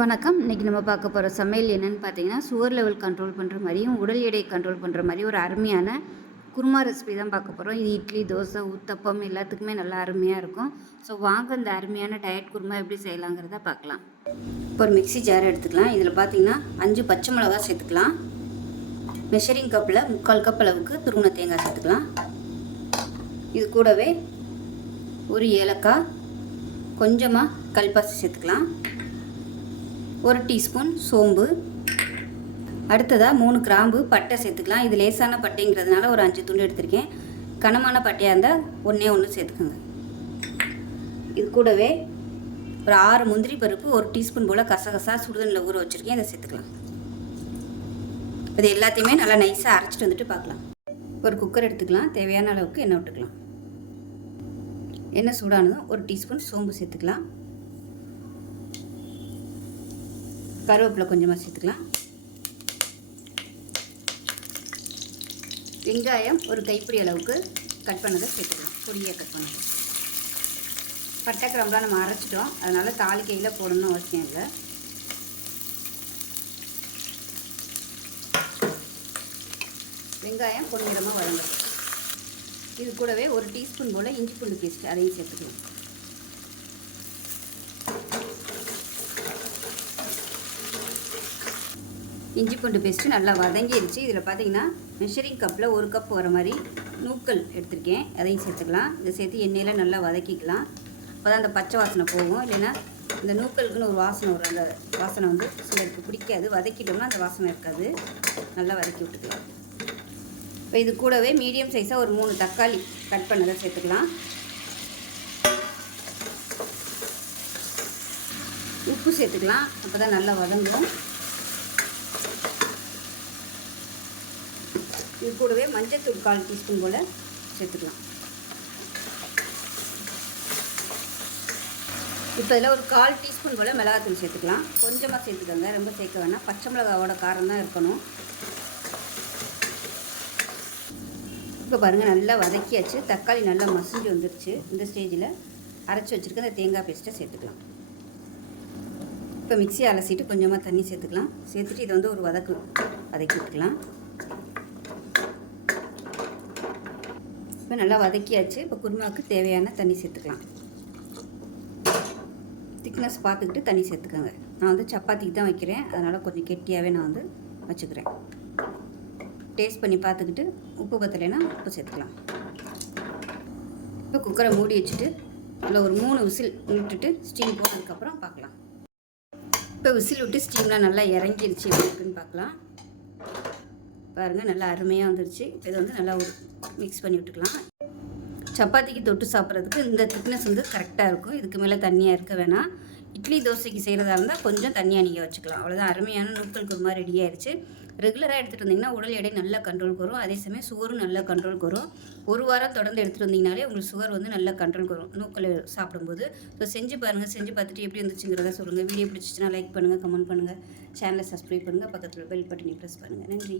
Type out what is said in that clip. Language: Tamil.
வணக்கம். இன்றைக்கி நம்ம பார்க்க போகிற சமையல் என்னென்னு பார்த்தீங்கன்னா சுகர் லெவல் கண்ட்ரோல் பண்ணுற மாதிரியும் உடல் எடை கண்ட்ரோல் பண்ணுற மாதிரி ஒரு அருமையான குருமா ரெசிபி தான் பார்க்க போகிறோம் இது இட்லி தோசை ஊத்தப்பம் எல்லாத்துக்குமே நல்லா அருமையாக இருக்கும். ஸோ வாங்க இந்த அருமையான டயட் குருமா எப்படி செய்யலாங்கிறத பார்க்கலாம். இப்போ ஒரு மிக்ஸி ஜார் எடுத்துக்கலாம். இதில் பார்த்தீங்கன்னா அஞ்சு பச்சை மிளகா சேர்த்துக்கலாம். மெஷரிங் கப்பில் முக்கால் கப் அளவுக்கு துருவண தேங்காய் சேர்த்துக்கலாம். இது கூடவே ஒரு ஏலக்காய் கொஞ்சமாக கல்பாசி சேர்த்துக்கலாம். ஒரு டீஸ்பூன் சோம்பு. அடுத்ததாக மூணு கிராம்பு பட்டை சேர்த்துக்கலாம். இது லேசான பட்டைங்கிறதுனால ஒரு அஞ்சு துண்டு எடுத்திருக்கேன். கனமான பட்டையாக இருந்தால் ஒன்றே ஒன்று சேர்த்துக்கோங்க. இது கூடவே ஒரு ஆறு முந்திரி பருப்பு ஒரு டீஸ்பூன் போல் கசகசா சுடுதண்ணில் ஊற வச்சுருக்கேன். இதை சேர்த்துக்கலாம். இது எல்லாத்தையுமே நல்லா நைஸாக அரைச்சிட்டு வந்துட்டு பார்க்கலாம். ஒரு குக்கர் எடுத்துக்கலாம். தேவையான அளவுக்கு எண்ணெய் விட்டுக்கலாம். எண்ணெய் சூடானதும் ஒரு டீஸ்பூன் சோம்பு சேர்த்துக்கலாம். கருவேப்பிலை கொஞ்சமாக சேர்த்துக்கலாம். வெங்காயம் ஒரு கைப்பிடி அளவுக்கு கட் பண்ணதை சேர்த்துக்கலாம். பொடியாக கட் பண்ணது. பட்டை கிரம்பெலாம் நம்ம அரைச்சிட்டோம். அதனால் தாளிக்கையில் போடணும்னு அவசியம் இல்லை. வெங்காயம் பொன்னிறமாக வழங்கும் இது கூடவே ஒரு டீஸ்பூன் போல் இஞ்சி பூண்டு பேஸ்ட் அதையும் சேர்த்துக்கலாம். இஞ்சி பூண்டு பேஸ்ட்டு நல்லா வதங்கிடுச்சு இதில் பார்த்தீங்கன்னா மெஷரிங் கப்பில் ஒரு கப் வர மாதிரி நூக்கல் எடுத்திருக்கேன். அதையும் சேர்த்துக்கலாம். இதை சேர்த்து எண்ணெயில் நல்லா வதக்கிக்கலாம். அப்போ தான் அந்த பச்சை வாசனை போகும். இல்லைன்னா இந்த நூக்கலுக்குன்னு ஒரு வாசனை வரும். அந்த வாசனை வந்து சிலருக்கு பிடிக்காது. வதக்கிட்டோம்னா அந்த வாசனை இருக்காது. நல்லா வதக்கி விட்டுக்கலாம். இப்போ இது கூடவே மீடியம் சைஸாக ஒரு மூணு தக்காளி கட் பண்ணதை சேர்த்துக்கலாம். உப்பு சேர்த்துக்கலாம். அப்போ தான் நல்லா வதங்கும். இது கூடவே மஞ்சத்தூள் கால் டீஸ்பூன் போல் சேர்த்துக்கலாம். இப்போ இதில் ஒரு கால் டீஸ்பூன் போல் மிளகாத்தூள் சேர்த்துக்கலாம். கொஞ்சமாக சேர்த்துக்கோங்க. ரொம்ப சேர்க்க வேணாம். பச்சை மிளகாவோட காரம் தான் இருக்கணும். இப்போ பாருங்கள் நல்லா வதக்கியாச்சு. தக்காளி நல்லா மசிஞ்சு வந்துருச்சு. இந்த ஸ்டேஜில் அரைச்சி வச்சுருக்க அந்த தேங்காய் பேஸ்ட்டை சேர்த்துக்கலாம். இப்போ மிக்சியை அலசிட்டு கொஞ்சமாக தண்ணி சேர்த்துக்கலாம். சேர்த்துட்டு இதை வந்து ஒரு வதக்கு வதக்கி விட்டுக்கலாம் இப்போ நல்லா வதக்கியாச்சு. இப்போ குருமாவுக்கு தேவையான தண்ணி சேர்த்துக்கலாம். திக்னஸ் பார்த்துக்கிட்டு தண்ணி சேர்த்துக்கோங்க. நான் வந்து சப்பாத்திக்கு தான் வைக்கிறேன். அதனால் கொஞ்சம் கெட்டியாகவே நான் வந்து வச்சுக்கிறேன். டேஸ்ட் பண்ணி பார்த்துக்கிட்டு உப்பு பத்தலைன்னா உப்பு சேர்த்துக்கலாம். இப்போ குக்கரை மூடி வச்சுட்டு அதில் ஒரு மூணு விசில் விட்டுட்டு ஸ்டீம் போனதுக்கப்புறம் பார்க்கலாம். இப்போ விசில் விட்டு ஸ்டீம்லாம் நல்லா இறங்கிருச்சு எப்படி இருக்குன்னு பார்க்கலாம். பாருங்கள் நல்லா அருமையாக வந்துருச்சு. இதை வந்து நல்லா மிக்ஸ் பண்ணி விட்டுக்கலாம். சப்பாத்திக்கு தொட்டு சாப்பிட்றதுக்கு இந்த திக்னஸ் வந்து கரெக்டாக இருக்கும். இதுக்கு மேலே தண்ணியாக இருக்க வேணாம். இட்லி தோசைக்கு செய்கிறதா இருந்தால் கொஞ்சம் தண்ணியாக நீங்கள் வச்சுக்கலாம். அவ்வளோதான் அருமையான நூக்கல் குருமா ரெடி ஆயிடுச்சு ரெகுலராக எடுத்துகிட்டு வந்தீங்கன்னா உடல் எடை நல்லா கண்ட்ரோலுக்கு வரும் அதே சமயம் சுகரும் நல்லா கண்ட்ரோலுக்கு வரும் ஒரு வாரம் தொடர்ந்து எடுத்துகிட்டு வந்தீங்கனாலே உங்களுக்கு சுகர் வந்து நல்லா கண்ட்ரோலுக்கு வரும் நூக்கல் சாப்பிடும்போது. ஸோ செஞ்சு பாருங்கள் செஞ்சு பார்த்துட்டு எப்படி இருந்துச்சுங்கிறத சொல்லுங்கள் வீடியோ பிடிச்சிச்சுன்னா லைக் பண்ணுங்கள் கமெண்ட் பண்ணுங்கள் சேனலை சப்ஸ்கிரைப் பண்ணுங்கள் பக்கத்தில் பெல் பட்டனை ப்ரெஸ் பண்ணுங்கள் நன்றி.